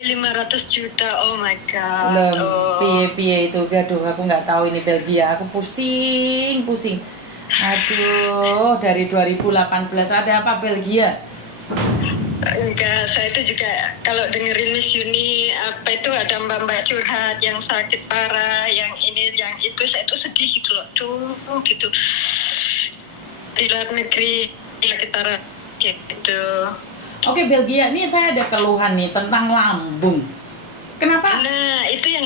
500 juta, oh my god. Belum, Oh. piye itu, aduh aku nggak tahu ini Belgia, aku pusing. Aduh, dari 2018 ada apa Belgia? Enggak, saya itu juga kalau dengerin Miss Yuni apa itu ada mbak-mbak curhat yang sakit parah, yang ini, yang itu, saya itu sedih gitu loh, tuh gitu di luar negeri sakit parah gitu. Oke Belgia, ini saya ada keluhan nih tentang lambung. Kenapa? Nah itu yang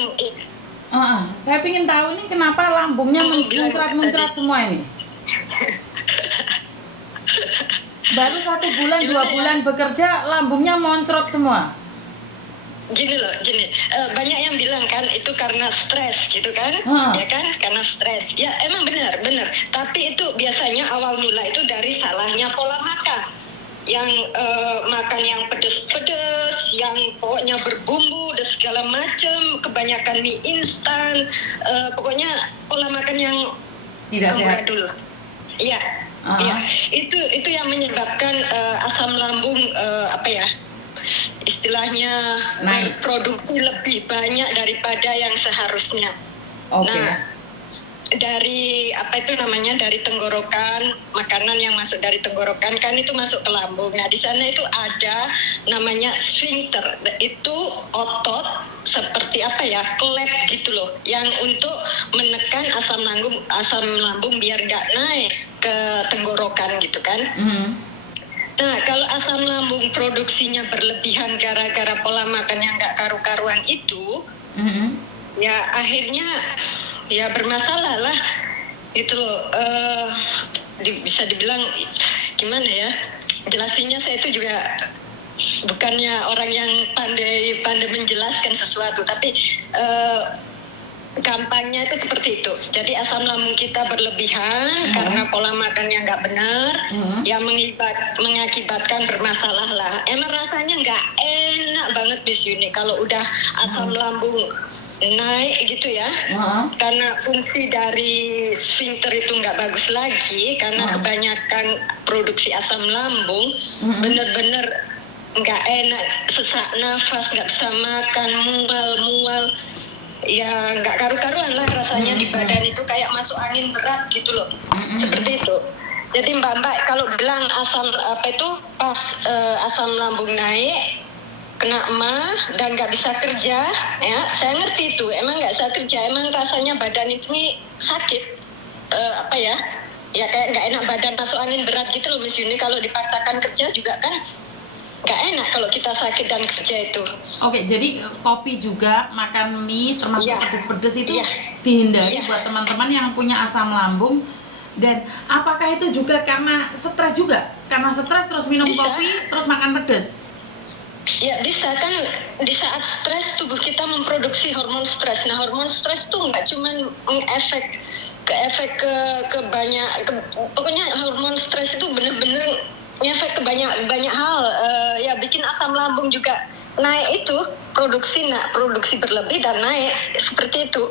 Saya ingin tahu nih kenapa lambungnya mau bilang muncrat tadi. semua ini. Baru 1 bulan, 2 Gimana ya? bulan bekerja, lambungnya moncrot semua. Gini loh, banyak yang bilang kan itu karena stres gitu kan, ya kan, karena stres. Ya emang benar. Tapi itu biasanya awal mula itu dari salahnya pola makan. Yang makan yang pedes-pedes, yang pokoknya berbumbu dan segala macam, kebanyakan mie instan, pokoknya pola makan yang Tidak sehat. dulu. Iya, iya. Itu yang menyebabkan asam lambung apa ya? Istilahnya Naik. berproduksi lebih banyak daripada yang seharusnya. Oke. Nah, dari apa itu namanya, dari tenggorokan, makanan yang masuk dari tenggorokan kan itu masuk ke lambung. Nah di sana itu ada namanya sphincter, itu otot seperti apa ya, klep gitu loh, yang untuk menekan asam lambung biar nggak naik ke tenggorokan gitu kan. Nah kalau asam lambung produksinya berlebihan gara-gara pola makan yang nggak karu-karuan itu, ya akhirnya ya bermasalah lah itu loh. Bisa dibilang gimana ya, jelasinnya saya itu juga bukannya orang yang pandai menjelaskan sesuatu, tapi gampangnya itu seperti itu. Jadi asam lambung kita berlebihan karena pola makan yang nggak benar, yang mengakibatkan bermasalah lah. Emang rasanya nggak enak banget Miss Yuni kalau udah asam lambung naik gitu ya, karena fungsi dari sphincter itu nggak bagus lagi karena kebanyakan produksi asam lambung, bener-bener nggak enak, sesak nafas, nggak bisa makan, mual, ya nggak karu-karuan lah rasanya di badan itu, kayak masuk angin berat gitu loh, seperti itu. Jadi mbak-mbak kalau bilang asam apa itu pas asam lambung naik, kena mah dan nggak bisa kerja, ya saya ngerti itu, emang nggak bisa kerja, emang rasanya badan itu nih sakit, apa ya kayak nggak enak badan, masuk angin berat gitu loh Miss Yuni. Kalau dipaksakan kerja juga kan nggak enak kalau kita sakit dan kerja itu. Oke, jadi kopi juga, makan mie termasuk pedes-pedes itu dihindari buat teman-teman yang punya asam lambung. Dan apakah itu juga karena stres juga? Karena stres terus minum kopi, terus makan pedes? Ya bisa kan, di saat stres tubuh kita memproduksi hormon stres. Nah hormon stres tuh nggak cuma mengefek ke banyak, pokoknya hormon stres itu bener-bener ngefek ke banyak hal, ya bikin asam lambung juga naik, itu produksi berlebih dan naik seperti itu.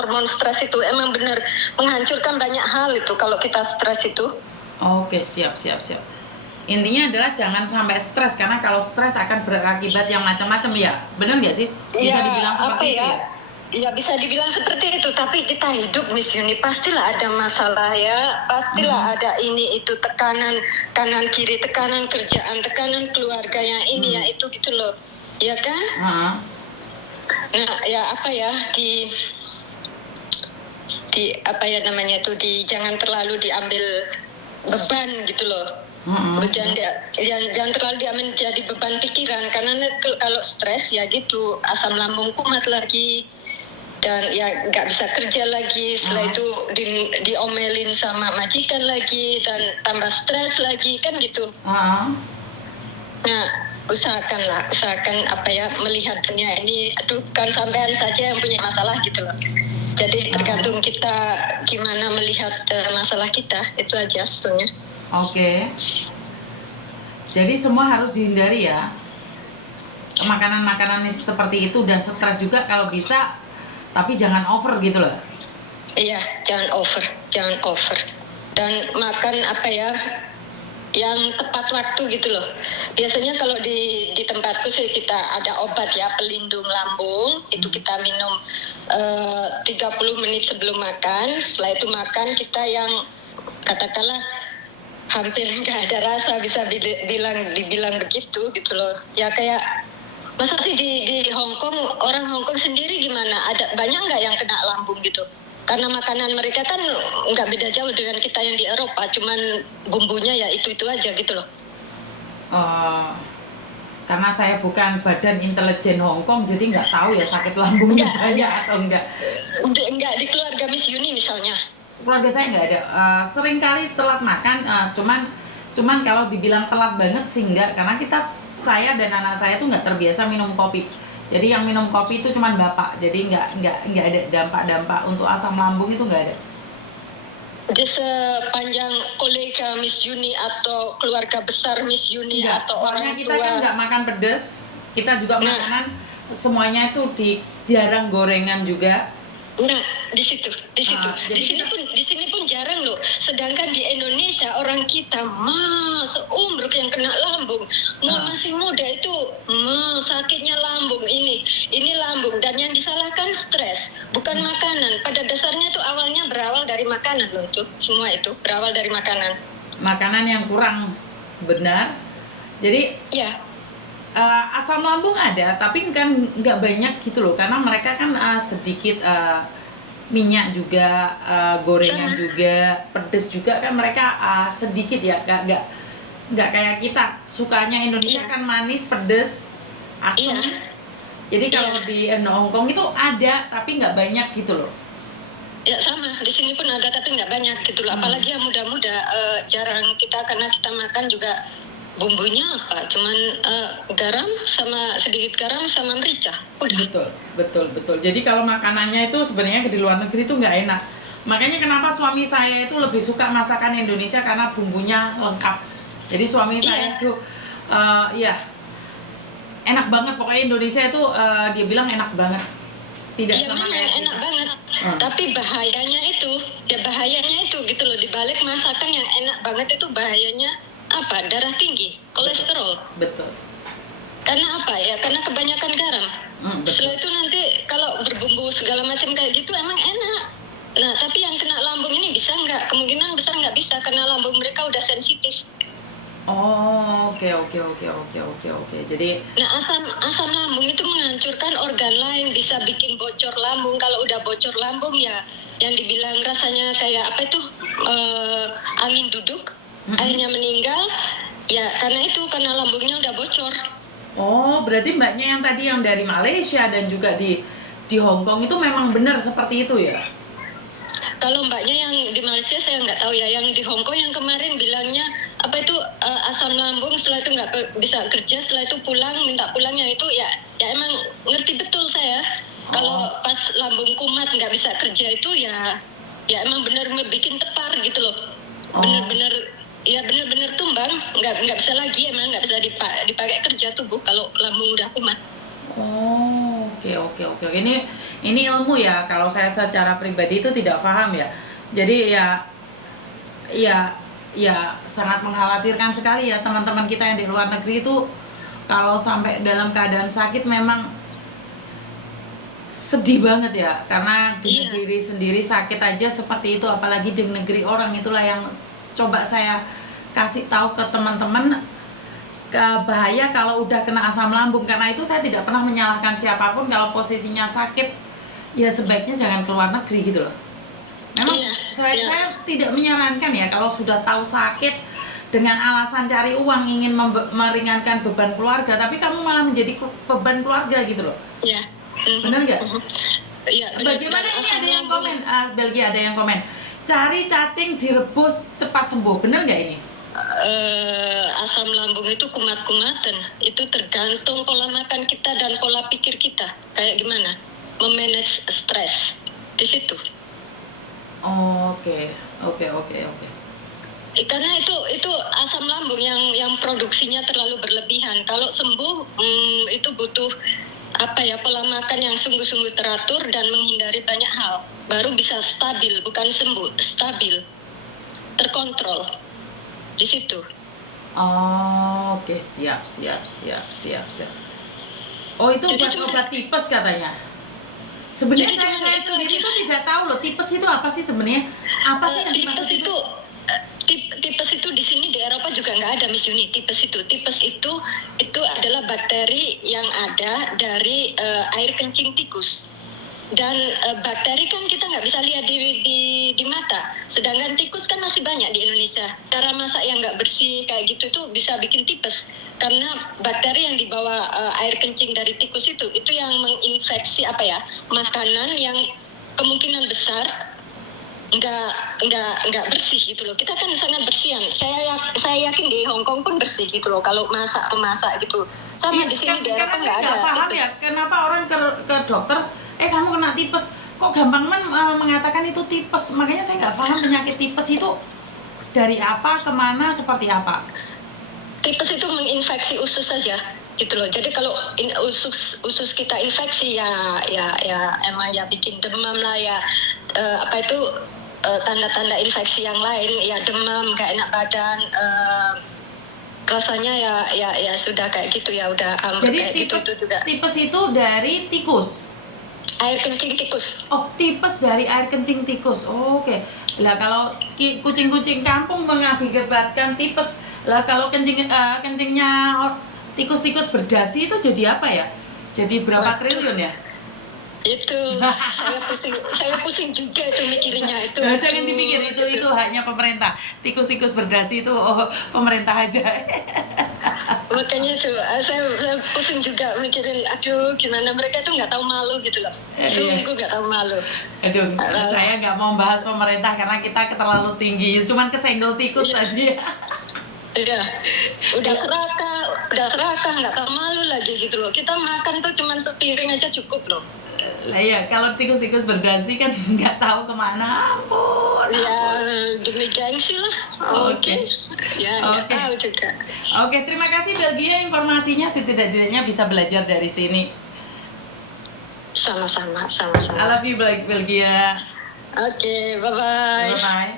Hormon stres itu emang bener menghancurkan banyak hal itu kalau kita stres itu. Oke, siap. Intinya adalah jangan sampai stres, karena kalau stres akan berakibat yang macam-macam ya. Benar nggak sih? Bisa dibilang seperti itu ya? Ya bisa dibilang seperti itu, tapi kita hidup Miss Yuni, pastilah ada masalah ya, pastilah ada ini itu, tekanan kanan kiri, tekanan kerjaan, tekanan keluarga, yang ini ya itu gitu loh, ya kan? Nah ya apa ya, di apa ya namanya itu, jangan terlalu diambil beban gitu loh. Jangan terlalu diambil jadi beban pikiran, karena kalau stres ya gitu, asam lambung kumat lagi dan ya nggak bisa kerja lagi, setelah itu diomelin sama majikan lagi dan tambah stres lagi kan gitu. Nah usahakan apa ya, melihat dunia ini, aduh kan sampean saja yang punya masalah gitu loh. Jadi tergantung kita gimana melihat masalah kita, itu aja sebetulnya. Oke. Jadi semua harus dihindari ya, makanan-makanan seperti itu, dan stres juga kalau bisa, tapi jangan over gitu loh. Iya, jangan over. Dan makan apa ya, yang tepat waktu gitu loh. Biasanya kalau di tempatku sih kita ada obat ya pelindung lambung, itu kita minum 30 menit sebelum makan. Setelah itu makan kita yang katakanlah hampir nggak ada rasa, bisa dibilang begitu gitu loh. Ya kayak masa sih di Hong Kong, orang Hong Kong sendiri gimana? Ada banyak nggak yang kena lambung gitu? Karena makanan mereka kan nggak beda jauh dengan kita yang di Eropa, cuman bumbunya ya itu aja gitu loh. Karena saya bukan badan intelijen Hong Kong, jadi nggak tahu ya sakit lambungnya banyak atau enggak. Enggak di keluarga Miss Yuni misalnya. Keluarga saya nggak ada. Sering kali telat makan, cuman kalau dibilang telat banget sih enggak, karena saya dan anak saya tuh nggak terbiasa minum kopi. Jadi yang minum kopi itu cuman bapak, jadi nggak ada dampak untuk asam lambung itu nggak ada. Di sepanjang kolega Miss Yuni atau keluarga besar Miss Yuni Enggak, atau orang kita tua. kan nggak makan pedas, kita juga makanan semuanya itu jarang gorengan juga. Nah, di situ. jadi Di sini pun jarang loh. Sedangkan di Indonesia orang kita seumur yang kena lambung, masih muda itu sakitnya lambung ini lambung, dan yang disalahkan stres, bukan makanan. Pada dasarnya itu awalnya berawal dari makanan loh, itu semua itu berawal dari makanan. Makanan yang kurang benar. Jadi ya. Asam lambung ada, tapi kan nggak banyak gitu loh, karena mereka kan sedikit minyak juga, gorengan juga, pedes juga kan mereka sedikit ya, nggak kayak kita sukanya Indonesia kan manis, pedes, asam. Jadi kalau di Hong Kong itu ada, tapi nggak banyak gitu loh. Ya sama, di sini pun ada tapi nggak banyak gitu loh. Apalagi yang muda-muda jarang kita, karena kita makan juga bumbunya apa? Cuman garam sama sedikit garam sama merica. Udah. Betul. Jadi kalau makanannya itu sebenarnya di luar negeri itu nggak enak. Makanya kenapa suami saya itu lebih suka masakan Indonesia, karena bumbunya lengkap. Jadi suami saya itu enak banget, pokoknya Indonesia itu dia bilang enak banget. Tidak sama kayak enak banget. Tapi bahayanya itu gitu loh, dibalik masakan yang enak banget itu bahayanya apa? Darah tinggi, kolesterol. Betul. Karena apa ya? Karena kebanyakan garam. Setelah itu nanti kalau berbumbu segala macam kayak gitu emang enak. Nah, tapi yang kena lambung ini bisa nggak? Kemungkinan besar nggak bisa, karena lambung mereka udah sensitif. Oke. Jadi asam lambung itu menghancurkan organ lain, bisa bikin bocor lambung. Kalau udah bocor lambung ya yang dibilang rasanya kayak apa itu angin duduk, akhirnya meninggal. Ya karena lambungnya udah bocor. Oh, berarti mbaknya yang tadi yang dari Malaysia dan juga di Hong Kong itu memang benar seperti itu ya? Kalau mbaknya yang di Malaysia saya nggak tahu ya. Yang di Hong Kong yang kemarin bilangnya apa itu asam lambung, setelah itu nggak bisa kerja, setelah itu minta pulangnya itu ya emang ngerti betul saya. Kalau pas lambung kumat nggak bisa kerja itu ya emang benar bikin tepar gitu loh. Bener-bener tumbang, nggak bisa lagi, emang nggak bisa dipakai kerja tubuh kalau lambung udah kumat. Oke. Ini ilmu ya. Kalau saya secara pribadi itu tidak paham ya. Jadi ya sangat mengkhawatirkan sekali ya teman-teman kita yang di luar negeri itu, kalau sampai dalam keadaan sakit memang sedih banget ya, karena di negeri sendiri sakit aja seperti itu, apalagi di negeri orang. Itulah yang coba saya kasih tahu ke teman-teman, bahaya kalau udah kena asam lambung. Karena itu saya tidak pernah menyalahkan siapapun, kalau posisinya sakit ya sebaiknya jangan keluar negeri gitu loh. Memang saya tidak menyarankan ya, kalau sudah tahu sakit dengan alasan cari uang, ingin meringankan beban keluarga, tapi kamu malah menjadi beban keluarga gitu loh. Benar nggak? Bagaimana ini ada yang komen, Belgia ada yang komen, cari cacing direbus cepat sembuh, benar nggak ini? Asam lambung itu kumat-kumatan, itu tergantung pola makan kita dan pola pikir kita kayak gimana memanage stres di situ. Oke. Karena itu asam lambung yang produksinya terlalu berlebihan. Kalau sembuh itu butuh pola makan yang sungguh-sungguh teratur dan menghindari banyak hal, baru bisa stabil, bukan sembuh, stabil, terkontrol di situ. Oh, oke, siap, siap, siap, siap, siap. Oh, itu Jadi buat cuma- obat tipes katanya. Sebenarnya Jadi saya, cuma saya itu sendiri aja. tuh tidak tahu loh, tipes itu apa sih sebenarnya? Apa sih yang dimaksud Tipes itu tipes itu di sini di Eropa juga nggak ada, Miss Yuni. Tipes itu adalah bakteri yang ada dari air kencing tikus. Dan bakteri kan kita nggak bisa lihat di mata. Sedangkan tikus kan masih banyak di Indonesia. Cara masak yang nggak bersih kayak gitu tuh bisa bikin tipes. Karena bakteri yang dibawa air kencing dari tikus itu yang menginfeksi makanan yang kemungkinan besar nggak bersih gitu loh. Kita kan sangat bersihan. Saya yakin di Hong Kong pun bersih gitu loh. Kalau masak gitu. Sama Iya, di sini di karena Eropa saya nggak ada nggak paham tipes. ya, kenapa orang ke dokter, kamu kena tipes, kok gampang mengatakan itu tipes. Makanya saya nggak paham penyakit tipes itu dari apa, kemana, seperti apa. Tipes itu menginfeksi usus saja gitu loh. Jadi kalau usus kita infeksi ya emang ya bikin demam lah ya, tanda-tanda infeksi yang lain ya, demam, gak enak badan, rasanya ya sudah kayak gitu ya, udah Jadi kayak gitu tipes, itu juga tipes itu dari tikus. air kencing tikus. Oh, tipes dari air kencing tikus. Oh, oke. Lah kalau kucing-kucing kampung mengakibatkan tipes, lah kalau kencingnya tikus-tikus berdasi itu jadi apa ya? Jadi berapa triliun ya? Itu saya pusing juga itu mikirnya itu. Nah, jangan dipikir itu hanya pemerintah. Tikus-tikus berdasi itu pemerintah aja. Makanya itu saya pusing juga mikirin, aduh gimana mereka itu nggak tahu malu gitu loh. Sungguh nggak tahu malu. Aduh, saya nggak mau bahas pemerintah karena kita terlalu tinggi. Cuman kesenggol tikus tadi. Udah serakah nggak tahu malu lagi gitu loh. Kita makan tuh cuman sepiring aja cukup loh. Lah ya, kalau tikus-tikus berdasi kan nggak tahu kemana. Ampun. Ya demi gengsi lah. Oke. Ya nggak Oke. tahu juga. Oke, terima kasih Belgia informasinya. Setidak-tidaknya bisa belajar dari sini. Sama-sama. I love you Belgia. Oke, bye-bye. Bye.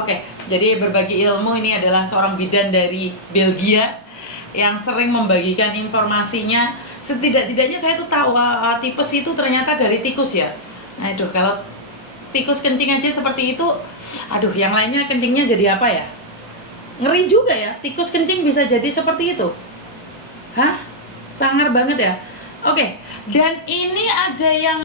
Oke, jadi berbagi ilmu ini adalah seorang bidan dari Belgia yang sering membagikan informasinya. Setidak-tidaknya saya tuh tahu tipes itu ternyata dari tikus ya. Aduh, kalau tikus kencing aja seperti itu, aduh, yang lainnya kencingnya jadi apa ya? Ngeri juga ya, tikus kencing bisa jadi seperti itu. Hah? Sangar banget ya. Oke, dan ini ada yang